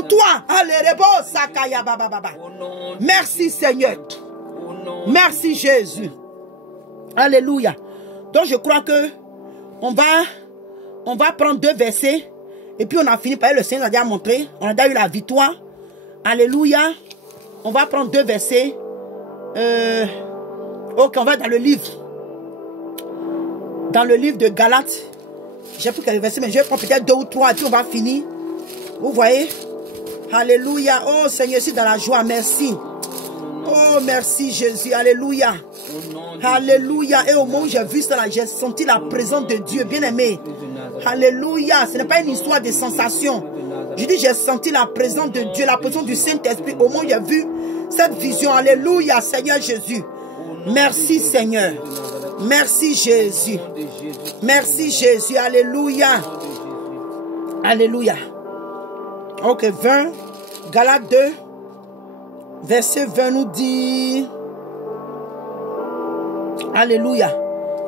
en toi. Merci Seigneur. Merci Jésus. Alléluia. Donc je crois que on va prendre 2 versets. Et puis on a fini par le Seigneur a déjà montré. On a déjà eu la victoire. Alléluia. On va prendre 2 versets. Ok, on va dans le livre. Dans le livre de Galates. J'ai pris quelques versets, mais je vais prendre peut-être 2 ou 3 et puis on va finir. Vous voyez? Alléluia. Oh Seigneur, je suis dans la joie. Merci. Oh merci Jésus. Alléluia. Alléluia. Et au moment où j'ai vu cela, j'ai senti la présence de Dieu. Bien aimé. Alléluia. Ce n'est pas une histoire de sensation. Je dis j'ai senti la présence de Dieu, la présence du Saint-Esprit. Au moment où j'ai vu cette vision. Alléluia Seigneur Jésus. Merci Seigneur. Merci Jésus. Merci Jésus. Alléluia. Alléluia. Ok, 20. Galates 2. Verset 20 nous dit. Alléluia.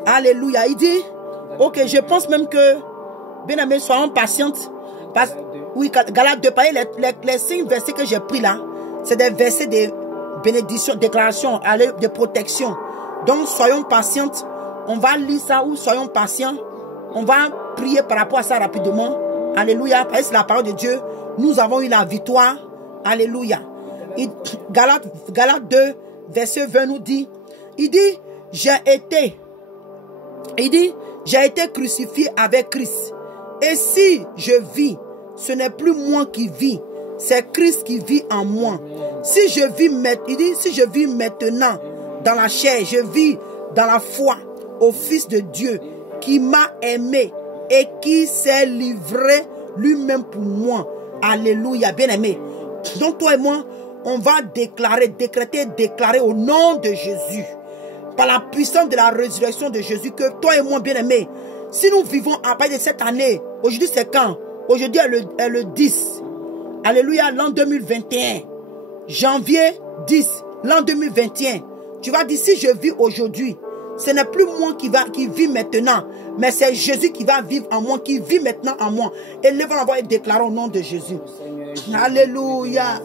Alléluia. Il dit. Ok, je pense même que. Bien aimé, soyons patientes. Oui, Galates 2. Les 5 versets que j'ai pris là. C'est des versets de bénédiction, déclaration, de protection. Donc, soyons patientes. On va lire ça ou soyons patients. On va prier par rapport à ça rapidement. Alléluia. Parce que c'est la parole de Dieu. Nous avons eu la victoire. Alléluia. Galates 2, verset 20 nous dit. Il dit, j'ai été crucifié avec Christ. Et si je vis, ce n'est plus moi qui vis. C'est Christ qui vit en moi. Si je vis maintenant dans la chair, je vis dans la foi au Fils de Dieu qui m'a aimé et qui s'est livré lui-même pour moi. Alléluia, bien-aimé. Donc toi et moi, on va déclarer au nom de Jésus, par la puissance de la résurrection de Jésus, que toi et moi, bien-aimé, si nous vivons à partir de cette année, aujourd'hui c'est quand? Aujourd'hui est le 10. Alléluia, l'an 2021. Janvier 10, l'an 2021. Tu vas dire, si je vis aujourd'hui, ce n'est plus moi qui vis maintenant, mais c'est Jésus qui va vivre en moi, qui vit maintenant en moi. Et lève la voix et déclarons au nom de Jésus. Alléluia.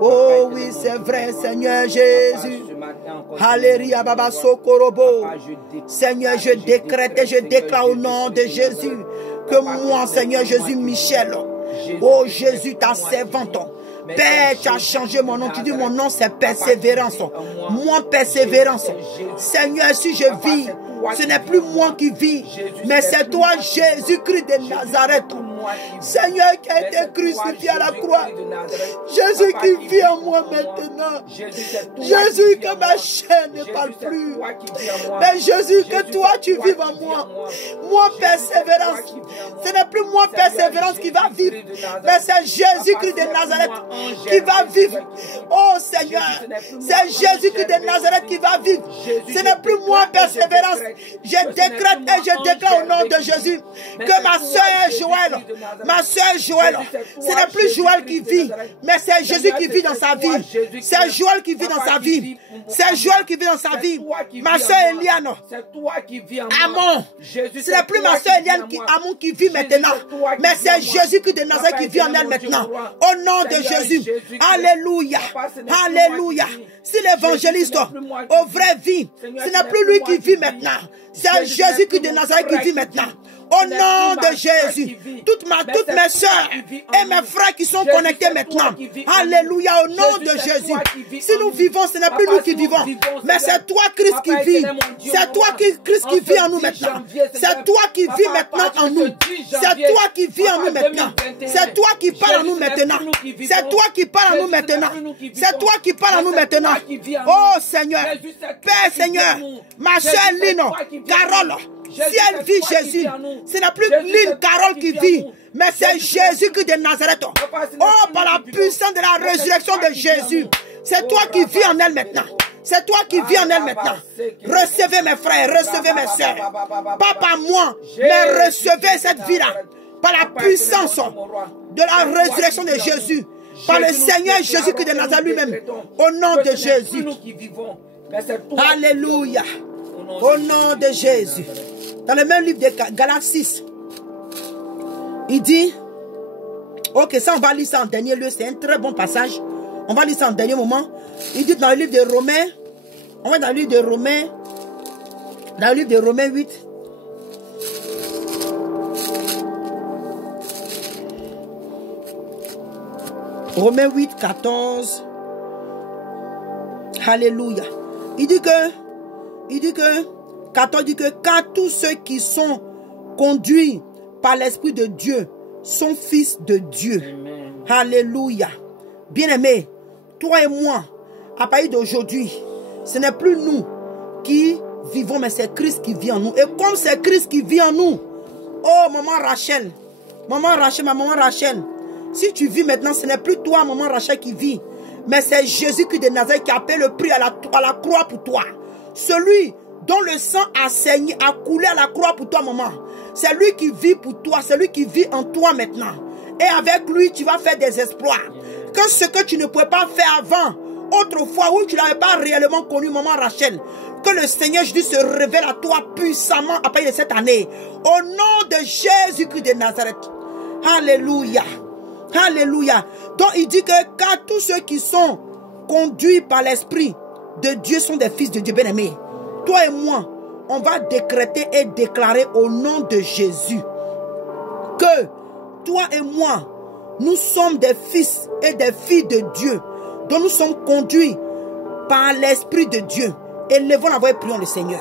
Oh oui, c'est vrai, Seigneur Jésus. Alléluia, Baba Sokorobo. Seigneur, je décrète et je déclare au nom de Jésus que moi, Seigneur Jésus Michel, oh Jésus, ta servante, Père, tu as changé mon nom. Tu dis mon nom c'est persévérance. Moi persévérance. Seigneur, si je vis, ce n'est plus moi qui vis, mais c'est toi, Jésus-Christ de Nazareth. Seigneur qui a été crucifié à la croix. Jésus qui vit en moi maintenant. Jésus que ma chair ne parle plus. Mais Jésus que toi tu vives en moi. Moi persévérance. Ce n'est plus moi persévérance qui va vivre, mais c'est Jésus-Christ de Nazareth qui va vivre. Oh Seigneur, c'est Jésus-Christ de Nazareth qui va vivre. Ce n'est plus moi persévérance. Je décrète et je déclare au nom de Jésus que ma soeur Joël, ce n'est plus Joël qui vit, mais c'est Jésus qui vit dans sa vie. C'est Joël qui vit dans sa vie. C'est Joël qui vit dans sa vie. Ma soeur Eliane, Amon, ce n'est plus ma soeur Eliane Amon qui vit maintenant, mais c'est Jésus qui de Nazareth qui vit en elle maintenant. Au nom de Jésus. Alléluia. Alléluia. Si l'évangéliste au vrai vie, ce n'est plus lui qui vit maintenant. C'est Jésus qui de Nazareth qui vit maintenant. Au nom de Jésus, toutes mes soeurs et mes frères qui sont connectés maintenant, alléluia, au nom de Jésus. Si nous vivons, ce n'est plus nous qui vivons, mais c'est toi, Christ, qui vis. C'est toi, Christ, qui vit en nous maintenant. C'est toi qui vis maintenant en nous. C'est toi qui vis en nous maintenant. C'est toi qui parles en nous maintenant. C'est toi qui parles en nous maintenant. C'est toi qui parles en nous maintenant. Oh Seigneur, Père Seigneur, ma soeur Lino, Carole, si elle vit Jésus, ce n'est plus Lynn Carole qui vit, mais c'est Jésus qui de Nazareth. Oh, par la puissance de la résurrection de Jésus, c'est toi qui vis en elle maintenant. C'est toi qui vis en elle maintenant. Recevez mes frères, recevez mes soeurs. Pas par moi, mais recevez cette vie-là. Par la puissance de la résurrection de Jésus. Par le Seigneur Jésus qui de Nazareth lui-même. Au nom de Jésus. Alléluia. Au nom de Jésus. Dans le même livre de Galates 6, il dit, Ok, ça on va lire ça en dernier lieu. C'est un très bon passage. On va lire ça en dernier moment. Il dit dans le livre de Romains. On va dans le livre de Romains. Dans le livre de Romains 8. Romains 8, 14. Alléluia. Il dit que 14 dit que car tous ceux qui sont conduits par l'Esprit de Dieu sont fils de Dieu. Amen. Alléluia. Bien-aimés, toi et moi, à partir d'aujourd'hui, ce n'est plus nous qui vivons, mais c'est Christ qui vit en nous. Et comme c'est Christ qui vit en nous, oh maman Rachel, ma maman Rachel, si tu vis maintenant, ce n'est plus toi, maman Rachel, qui vit, mais c'est Jésus-Christ de Nazareth qui a payé le prix à la croix pour toi. Celui dont le sang a saigné, a coulé à la croix pour toi, maman. C'est lui qui vit pour toi, c'est lui qui vit en toi maintenant. Et avec lui, tu vas faire des exploits. Que ce que tu ne pouvais pas faire avant, autrefois, où tu n'avais pas réellement connu, maman Rachel, que le Seigneur Jésus se révèle à toi puissamment à partir de cette année. Au nom de Jésus-Christ de Nazareth. Alléluia. Alléluia. Donc il dit que car tous ceux qui sont conduits par l'Esprit de Dieu sont des fils de Dieu, bien-aimés. Toi et moi, on va décréter et déclarer au nom de Jésus que toi et moi, nous sommes des fils et des filles de Dieu, dont nous sommes conduits par l'Esprit de Dieu. Élevons la voix et prions le Seigneur.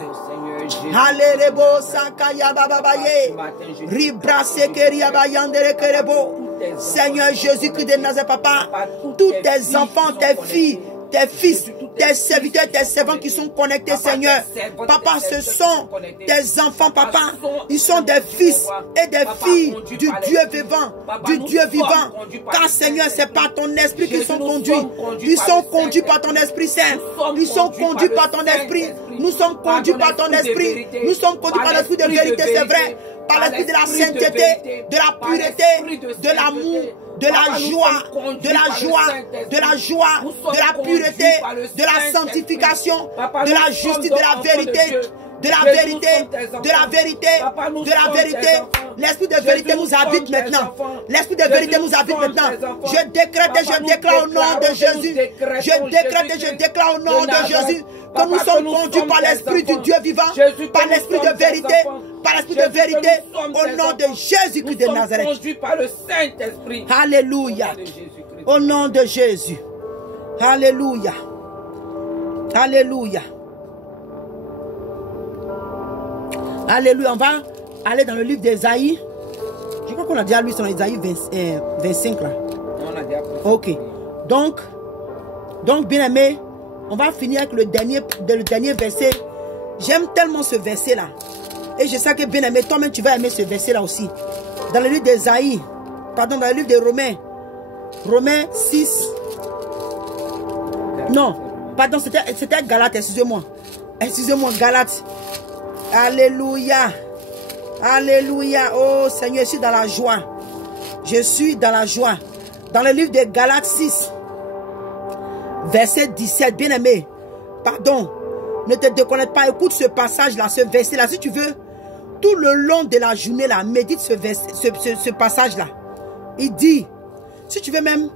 Seigneur Jésus-Christ de Nazareth, papa, tous tes enfants, tes filles, tes fils, tes serviteurs, tes servants qui sont connectés, Seigneur. Papa, ce sont tes enfants, papa. Ils sont des fils et des filles du Dieu vivant, du Dieu vivant. Car, Seigneur, c'est par ton esprit qu'ils sont conduits. Ils sont conduits par ton Esprit Saint. Ils sont conduits par ton esprit. Nous sommes conduits par ton esprit. Nous sommes conduits par l'esprit de vérité, c'est vrai. Par l'esprit de la sainteté, de la pureté, de l'amour, de la joie, de la joie, de la joie, de la pureté, de la sanctification, de la justice, de la vérité, de la vérité, de la vérité, de la vérité. L'esprit de vérité nous habite maintenant. L'esprit de vérité nous habite maintenant. Je décrète et je déclare au nom de Jésus. Je décrète et je déclare au nom de Jésus que nous sommes conduits par l'esprit du Dieu vivant, par l'esprit de vérité, par l'esprit de vérité, au nom de Jésus-Christ de Nazareth. Par le Saint-Esprit. Alléluia. Au nom de Jésus. Alléluia. Alléluia. Alléluia. On va aller dans le livre d'Ésaïe. Je crois qu'on a déjà lu sur Ésaïe 25 là. On a déjà pris. Ok. Donc bien aimé, on va finir avec le dernier verset. J'aime tellement ce verset là. Et je sais que bien aimé, toi-même tu vas aimer ce verset là aussi. Dans le livre d'Ésaïe, pardon, dans le livre de Romains. Romains 6. Non, pardon, c'était Galates, excusez-moi. Excusez-moi, Galates. Alléluia. Alléluia. Oh Seigneur, je suis dans la joie. Je suis dans la joie. Dans le livre de Galates 6, verset 17, bien aimé. Pardon, ne te déconnecte pas. Écoute ce passage-là, ce verset-là. Si tu veux, tout le long de la journée, là, médite ce passage-là. Il dit, si tu veux même,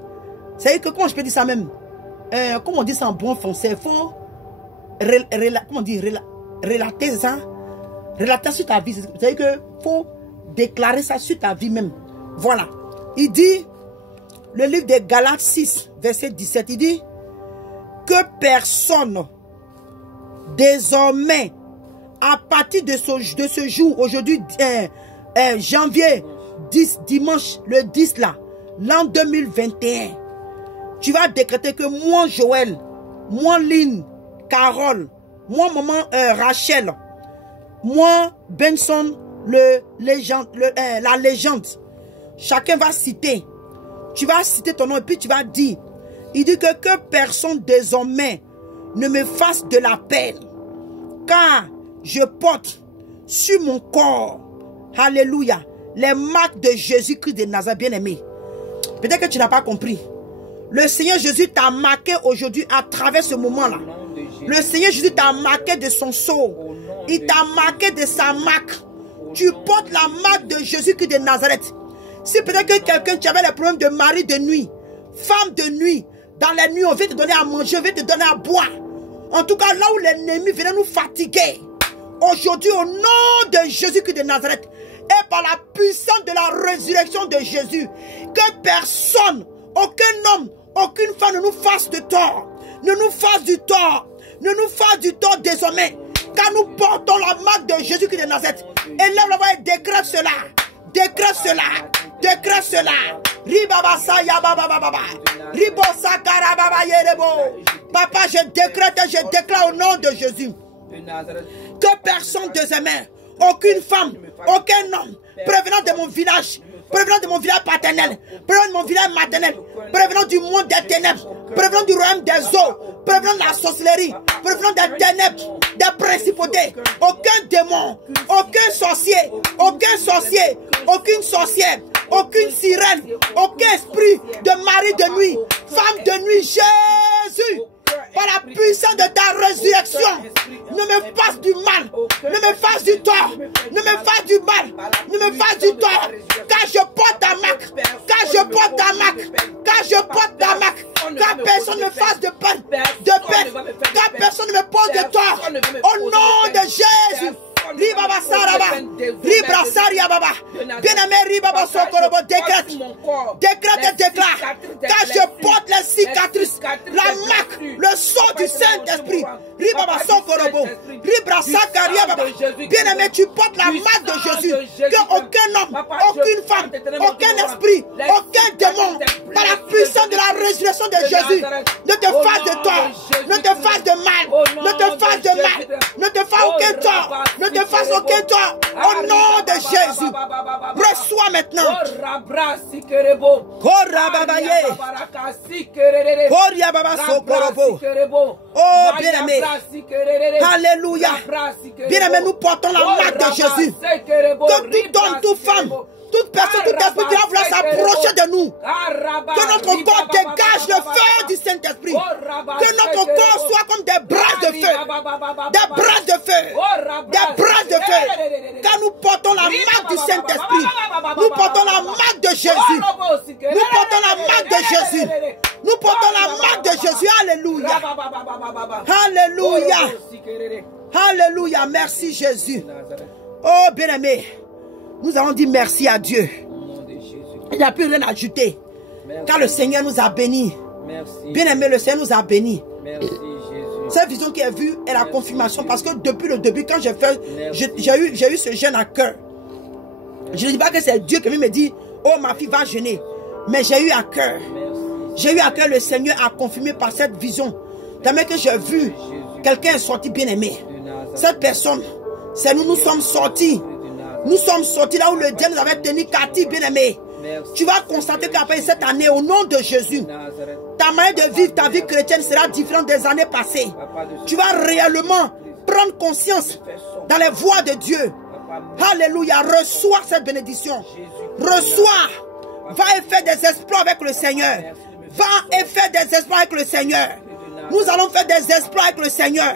c'est que comment je peux dire ça même, comment on dit ça en bon français, il faut comment on dit, relater ça, relater sur ta vie. C'est-à-dire qu'il faut déclarer ça sur ta vie même. Voilà. Il dit, le livre de Galates 6, verset 17, il dit que personne, désormais, à partir de ce jour, aujourd'hui, janvier 10, dimanche, le 10 là, l'an 2021, tu vas décréter que moi, Joël, moi, Lynn, Carole, moi, maman Rachel, moi, Benson, la légende, chacun va citer. Tu vas citer ton nom et puis tu vas dire, il dit que personne désormais ne me fasse de la peine, car je porte sur mon corps, alléluia, les marques de Jésus-Christ de Nazareth, bien-aimé. Peut-être que tu n'as pas compris. Le Seigneur Jésus t'a marqué aujourd'hui à travers ce moment-là. Le Seigneur Jésus t'a marqué de son sceau. Il t'a marqué de sa marque. Tu portes la marque de Jésus-Christ de Nazareth. Si peut-être que quelqu'un, tu avais les problèmes de mari de nuit, femme de nuit, dans la nuit, on vient te donner à manger, on vient te donner à boire. En tout cas, là où l'ennemi venait nous fatiguer, aujourd'hui, au nom de Jésus-Christ de Nazareth, et par la puissance de la résurrection de Jésus, que personne, aucun homme, aucune femme ne nous fasse de tort, ne nous fasse du tort, ne nous fasse du tort désormais, car nous portons la marque de Jésus-Christ de Nazareth. Élève la voix et décrète cela, décrète cela, décrète cela. Ribabasa yabababa, ribosa karababa yerebo. Papa, je décrète et je déclare au nom de Jésus que personne deuxièmement, aucune femme, aucun homme, prévenant de mon village, prévenant de mon village paternel, prévenant de mon village maternel, prévenant du monde des ténèbres, prévenant du royaume des eaux, prévenant de la sorcellerie, prévenant des ténèbres, des principautés, aucun démon, aucun sorcier, aucune sorcière, aucune sirène, aucun esprit de mari de nuit, femme de nuit, Jésus, par la puissance de ta résurrection, ne me fasse du mal, ne me fasse du tort, ne me fasse du mal, ne me fasse du tort, car je porte ta marque, car je porte ta marque, car je porte ta marque, car personne ne me fasse de peine, car personne ne me pose de tort, au nom de Jésus. Riba Basaraba, Ribra Saria Baba, bien-aimé Ribaba Sokorobo, décrète et déclare, car je porte les cicatrices, la marque, le sceau du Saint-Esprit. Ribaba Sokorobo, Ribra Sakaria Baba, bien-aimé, tu portes la marque de Jésus, que aucun homme, aucune femme, aucun esprit, aucun démon, par la puissance de la résurrection de Jésus, ne te fasse de tort, ne te fasse de mal, ne te fasse de mal, ne te fasse aucun tort, ne te fasse aucun tort, au nom de Jésus. Reçois maintenant. Oh bien-aimé, alléluia. Bien-aimé, nous portons la marque de Jésus. Que tout homme, toute femme, toute personne, tout esprit qui va vouloir s'approcher de nous, que notre corps dégage le feu du Saint-Esprit, que notre corps soit comme des brasses de feu, des brasses de feu, des brasses de feu, car nous portons la marque du Saint-Esprit, nous portons la marque de Jésus, nous portons la marque de Jésus, nous portons la marque de Jésus, alléluia, alléluia, alléluia, merci Jésus. Oh bien-aimé, nous allons dire merci à Dieu. Il n'y a plus rien à ajouter. Car le Seigneur nous a bénis. Bien-aimé, le Seigneur nous a bénis. Cette vision qui est vue est la confirmation. Parce que depuis le début, quand j'ai fait, j'ai eu ce jeûne à cœur. Je ne dis pas que c'est Dieu qui me dit, oh ma fille va jeûner. Mais j'ai eu à cœur. J'ai eu à cœur, le Seigneur a confirmé par cette vision. Tellement que j'ai vu, quelqu'un est sorti bien-aimé. Cette personne, c'est nous, nous sommes sortis. Nous sommes sortis là où le diable nous avait tenu captifs, bien-aimé. Tu vas constater qu'après cette année, au nom de Jésus, ta manière de vivre ta vie chrétienne sera différente des années passées. Tu vas réellement prendre conscience dans les voies de Dieu. Alléluia. Reçois cette bénédiction. Reçois. Va et fais des exploits avec le Seigneur. Va et fais des exploits avec le Seigneur. Nous allons faire des exploits avec le Seigneur.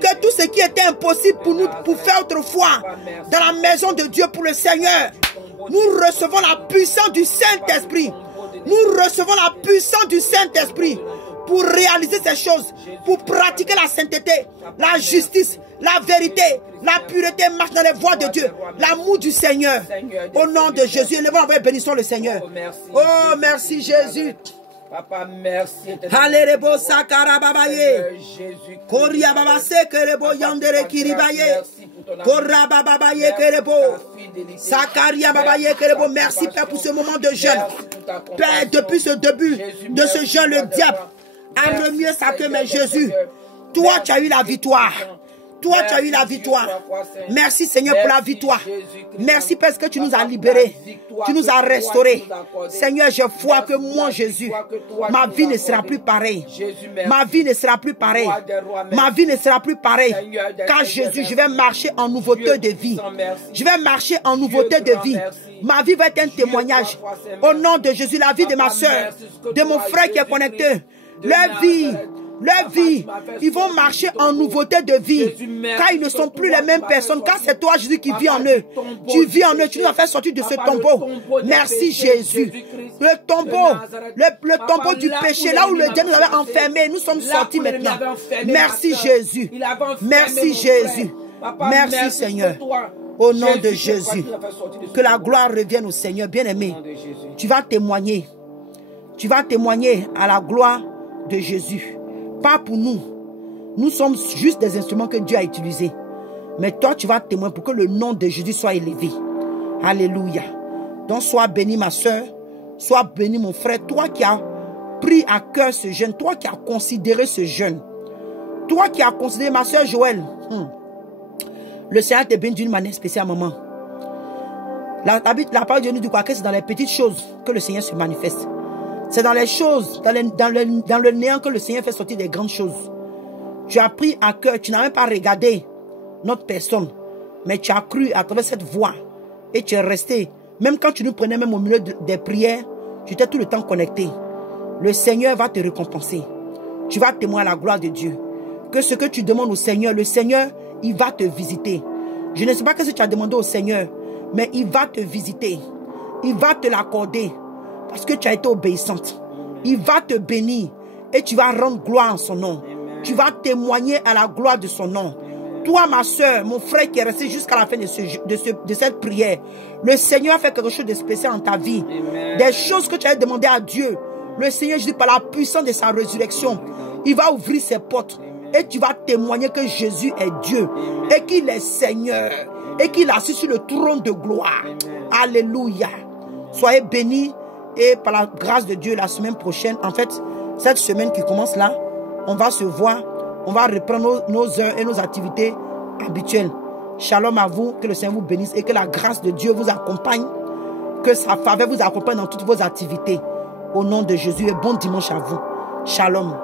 Que tout ce qui était impossible pour nous, pour faire autrefois, dans la maison de Dieu pour le Seigneur, nous recevons la puissance du Saint-Esprit. Nous recevons la puissance du Saint-Esprit pour réaliser ces choses, pour pratiquer la sainteté, la justice, la vérité, la pureté, marche dans les voies de Dieu, l'amour du Seigneur. Au nom de Jésus, élevons et bénissons le Seigneur. Oh, merci Jésus. Papa, merci. Halerebo sakarababaye. Koria babase kerebo yandere kiribaye. Korra babaye kerebo. Sakaria babaye kerebo. Merci Père pour ce moment de jeûne. Père, depuis ce début de ce jeûne, le diable a remué sa queue, mais Jésus, toi tu as eu la victoire. Toi, tu as eu la victoire. Merci Seigneur pour la victoire. Merci parce que tu nous as libérés. Tu nous as restaurés. Seigneur, je vois que moi, Jésus, ma vie ne sera plus pareille. Ma vie ne sera plus pareille. Ma vie ne sera plus pareille. Car Jésus, je vais marcher en nouveauté de vie. Je vais marcher en nouveauté de vie. Ma vie va être un témoignage. Au nom de Jésus, la vie de ma soeur, de mon frère qui est connecté, leur vie leur vie, ils vont marcher en nouveauté de vie. Car ils ne sont plus les mêmes personnes. Car c'est toi, Jésus, qui vis en eux. Tu vis en eux. Tu nous as fait sortir de ce tombeau. Merci, Jésus. Le tombeau du péché, là où le diable nous avait enfermés, nous sommes sortis maintenant. Merci, Jésus. Merci, Jésus. Merci, Seigneur. Au nom de Jésus. Que la gloire revienne au Seigneur. Bien-aimé, tu vas témoigner. Tu vas témoigner à la gloire de Jésus. Pas pour nous. Nous sommes juste des instruments que Dieu a utilisés. Mais toi, tu vas témoigner pour que le nom de Jésus soit élevé. Alléluia. Donc, sois béni, ma soeur. Sois béni, mon frère. Toi qui as pris à cœur ce jeûne. Toi qui as considéré ce jeûne. Toi qui as considéré, ma soeur Joël. Le Seigneur te bénit d'une manière spéciale, maman. La parole de Dieu nous dit quoi? Que c'est dans les petites choses que le Seigneur se manifeste. C'est dans les choses, dans le néant que le Seigneur fait sortir des grandes choses. Tu as pris à cœur, tu n'as même pas regardé notre personne, mais tu as cru à travers cette voix et tu es resté. Même quand tu nous prenais même au milieu des prières, tu étais tout le temps connecté. Le Seigneur va te récompenser. Tu vas témoigner à la gloire de Dieu. Que ce que tu demandes au Seigneur, le Seigneur, il va te visiter. Je ne sais pas ce que tu as demandé au Seigneur, mais il va te visiter. Il va te l'accorder parce que tu as été obéissante. Il va te bénir et tu vas rendre gloire en son nom. Tu vas témoigner à la gloire de son nom. Toi, ma soeur, mon frère qui est resté jusqu'à la fin de cette prière, le Seigneur a fait quelque chose de spécial dans ta vie. Des choses que tu as demandé à Dieu. Le Seigneur, je dis, par la puissance de sa résurrection, il va ouvrir ses portes. Et tu vas témoigner que Jésus est Dieu. Et qu'il est Seigneur. Et qu'il est assis sur le trône de gloire. Alléluia. Soyez bénis. Et par la grâce de Dieu, la semaine prochaine, en fait, cette semaine qui commence là, on va se voir. On va reprendre nos heures et nos activités habituelles. Shalom à vous. Que le Seigneur vous bénisse. Et que la grâce de Dieu vous accompagne. Que sa faveur vous accompagne dans toutes vos activités. Au nom de Jésus. Et bon dimanche à vous. Shalom.